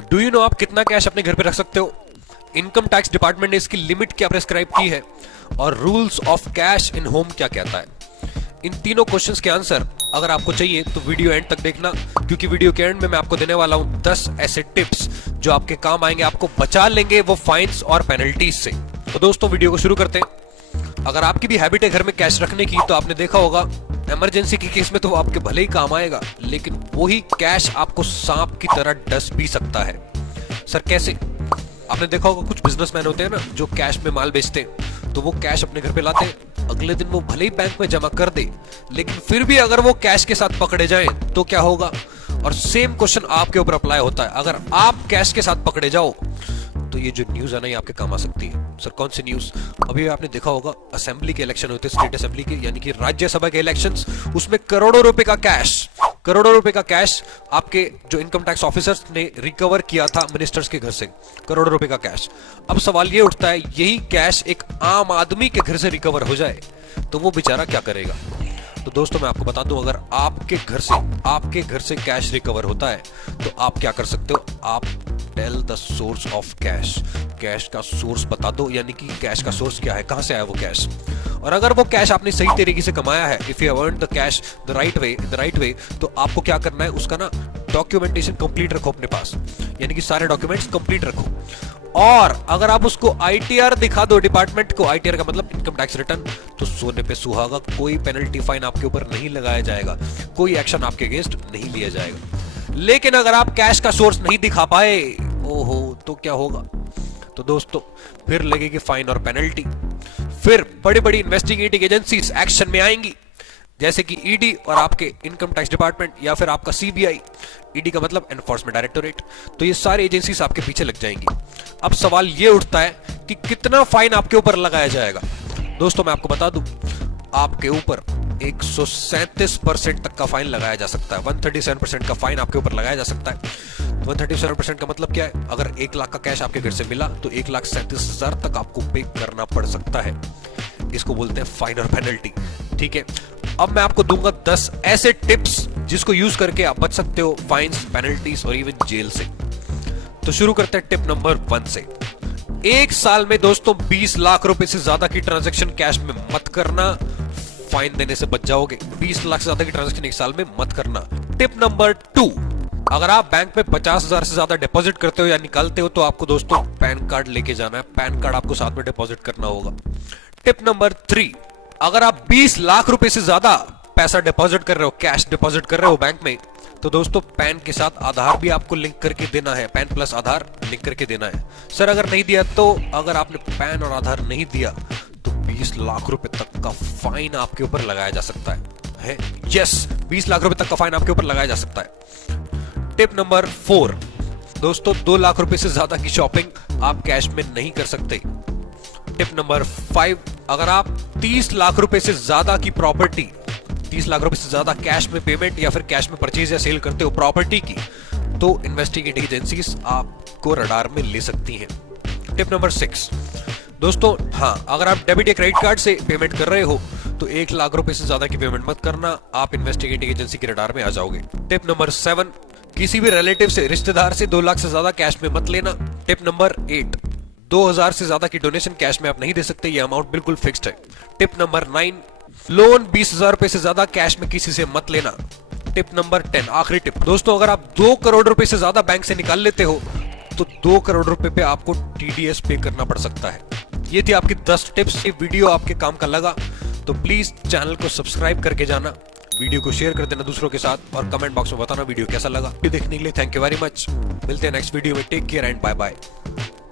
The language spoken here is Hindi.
डू यू नो आप कितना कैश अपने घर पे रख सकते हो? इनकम टैक्स डिपार्टमेंट ने इसकी लिमिट क्या प्रेस्क्राइब की है और rules of cash in home क्या कहता है? इन तीनों क्वेश्चंस के आंसर अगर आपको चाहिए तो वीडियो एंड तक देखना, क्योंकि वीडियो के एंड में मैं आपको देने वाला हूं 10 ऐसे टिप्स जो आपके काम आएंगे, आपको बचा लेंगे वो फाइन्स और पेनल्टीज से। तो दोस्तों वीडियो को शुरू करते हैं। अगर आपकी भी हैबिट है घर में कैश रखने की, तो आपने देखा होगा इमरजेंसी के केस में तो वो आपके भले ही काम आएगा, लेकिन वही कैश आपको सांप की तरह डस भी सकता है। सर कैसे? आपने देखा होगा कुछ बिजनेसमैन होते हैं ना जो कैश में माल बेचते हैं, तो वो कैश अपने घर पे लाते हैं, अगले दिन वो भले ही बैंक में जमा कर दे, लेकिन फिर भी अगर वो कैश के साथ पकड़े जाएं तो क्या होगा? और सेम क्वेश्चन आपके ऊपर अप्लाई होता है। अगर आप कैश के साथ पकड़े जाओ तो ये जो न्यूज है ना, ये आपके काम आ सकती है। सर कौन सी न्यूज? अभी आपने देखा होगा असेंबली के इलेक्शन होते हैं, स्टेट असेंबली के यानी कि राज्यसभा के इलेक्शंस, उसमें करोड़ों रुपए का कैश आपके जो इनकम टैक्स ऑफिसर्स ने रिकवर किया था मिनिस्टर्स के घर से, करोड़ों रुपए का कैश। अब सवाल ये उठता है, यही कैश एक आम आदमी के घर से रिकवर हो जाए तो वो बेचारा क्या करेगा? तो दोस्तों मैं आपको बता दूं, अगर आपके घर से कैश रिकवर होता है तो आप क्या कर सकते हो? आप tell the source of cash, cash का सोर्स बता दो, यानी कि कैश का सोर्स क्या है, कहां से आया वो कैश। और अगर वो कैश आपने सही तरीके से कमाया है, if you have earned the cash the right way, तो आपको क्या करना है, उसका ना डॉक्यूमेंटेशन कंप्लीट रखो अपने पास, यानी कि सारे डॉक्यूमेंट्स कंप्लीट रखो। और अगर आप उसको आईटीआर दिखा दो डिपार्टमेंट को, आईटीआर का मतलब इनकम टैक्स रिटर्न, तो सोने पे सुहागा, कोई पेनल्टी फाइन आपके ऊपर नहीं लगाया जाएगा, कोई एक्शन आपके अगेंस्ट नहीं लिया जाएगा। लेकिन अगर आप कैश का सोर्स नहीं दिखा पाए, ओहो, तो क्या होगा? तो दोस्तों फिर लगेगी फाइन और पेनल्टी, फिर बड़ी बड़ी इन्वेस्टिगेटिंग एजेंसीज एक्शन में आएंगी, जैसे कि ईडी और आपके इनकम टैक्स डिपार्टमेंट या फिर आपका सीबीआई। ईडी का मतलब एनफोर्समेंट डायरेक्टोरेट। तो ये सारी एजेंसीज आपके पीछे लग जाएंगी। अब सवाल ये उठता है कि कितना फाइन आपके ऊपर लगाया जाएगा। दोस्तों मैं आपको बता दूं, आपके ऊपर 137% तक का फाइन लगाया जा सकता है। 137% का फाइन आपके ऊपर लगाया जा सकता है। 137% का मतलब क्या है? अगर 1 लाख का कैश आपके घर से मिला तो 1,37,000 तक आपको पे करना पड़ सकता है। इसको बोलते हैं फाइन और पेनल्टी। ठीक है, अब मैं आपको दूंगा 10 ऐसे टिप्स जिसको यूज करके आप बच सकते हो फाइन्स, पेनल्टीज और इवन जेल से। तो शुरू करते हैं टिप नंबर 1 से। एक साल में दोस्तों 20 लाख रुपए से ज्यादा की ट्रांजैक्शन कैश में मत करना, फाइन देने से बच जाओगे। 20 लाख से ज्यादा की ट्रांजैक्शन एक साल में मत करना। टिप नंबर 2, अगर आप बैंक में 50,000 से ज्यादा डिपॉजिट करते हो या निकालते हो तो आपको दोस्तों पैन कार्ड लेके जाना है, पैन कार्ड आपको साथ में डिपॉजिट करना होगा। टिप नंबर 3, अगर आप 20 लाख रुपए से ज्यादा पैसा डिपॉजिट कर रहे हो, कैश डिपॉजिट कर रहे हो बैंक में, तो दोस्तों पैन के साथ आधार भी आपको लिंक करके देना है, पैन प्लस आधार लिंक करके देना है। सर अगर नहीं दिया तो? अगर आपने पैन और आधार नहीं दिया तो 20 लाख रुपए तक का फाइन आपके ऊपर लगाया जा सकता है। यस, 20 लाख रुपए तक का फाइन आपके ऊपर लगाया जा सकता है। टिप नंबर 4, दोस्तों 2 लाख रुपए से ज्यादा की शॉपिंग आप कैश में नहीं कर सकते। टिप नंबर 5, अगर आप 30 लाख रुपए से ज्यादा की प्रॉपर्टी, 30 लाख रुपए से ज्यादा कैश में पेमेंट या फिर कैश में परचेज या सेल करते हो प्रॉपर्टी की, तो इन्वेस्टिगेटिंग एजेंसीज आपको रडार में ले सकती हैं। टिप नंबर 6, दोस्तों हाँ, अगर आप डेबिट या क्रेडिट कार्ड से पेमेंट कर रहे हो तो 1 लाख रुपए से ज्यादा की पेमेंट मत करना, आप इन्वेस्टिगेटिंग एजेंसी के रडार में आ जाओगे। टिप नंबर 7, किसी भी रिलेटिव से, रिश्तेदार से 2 लाख से ज्यादा कैश में मत लेना। टिप नंबर 8, 2,000 से ज्यादा की डोनेशन कैश में आप नहीं दे सकते, ये अमाउंट बिल्कुल फिक्स्ड है। टिप नंबर 9, लोन 20,000 रुपए से ज्यादा कैश में किसी से मत लेना। टिप नंबर 10, आखिरी टिप, दोस्तों अगर आप 2 करोड़ रुपए से ज्यादा बैंक से निकाल लेते हो तो 2 करोड़ रुपए पे आपको टीडीएस पे करना पड़ सकता है। ये थी आपकी 10 टिप्स। ये वीडियो आपके काम का लगा तो प्लीज चैनल को सब्सक्राइब करके जाना, वीडियो को शेयर कर देना दूसरों के साथ और कमेंट बॉक्स में बताना वीडियो कैसा लगा। वीडियो देखने के लिए थैंक यू वेरी मच। मिलते हैं नेक्स्ट वीडियो में। Take care and bye bye.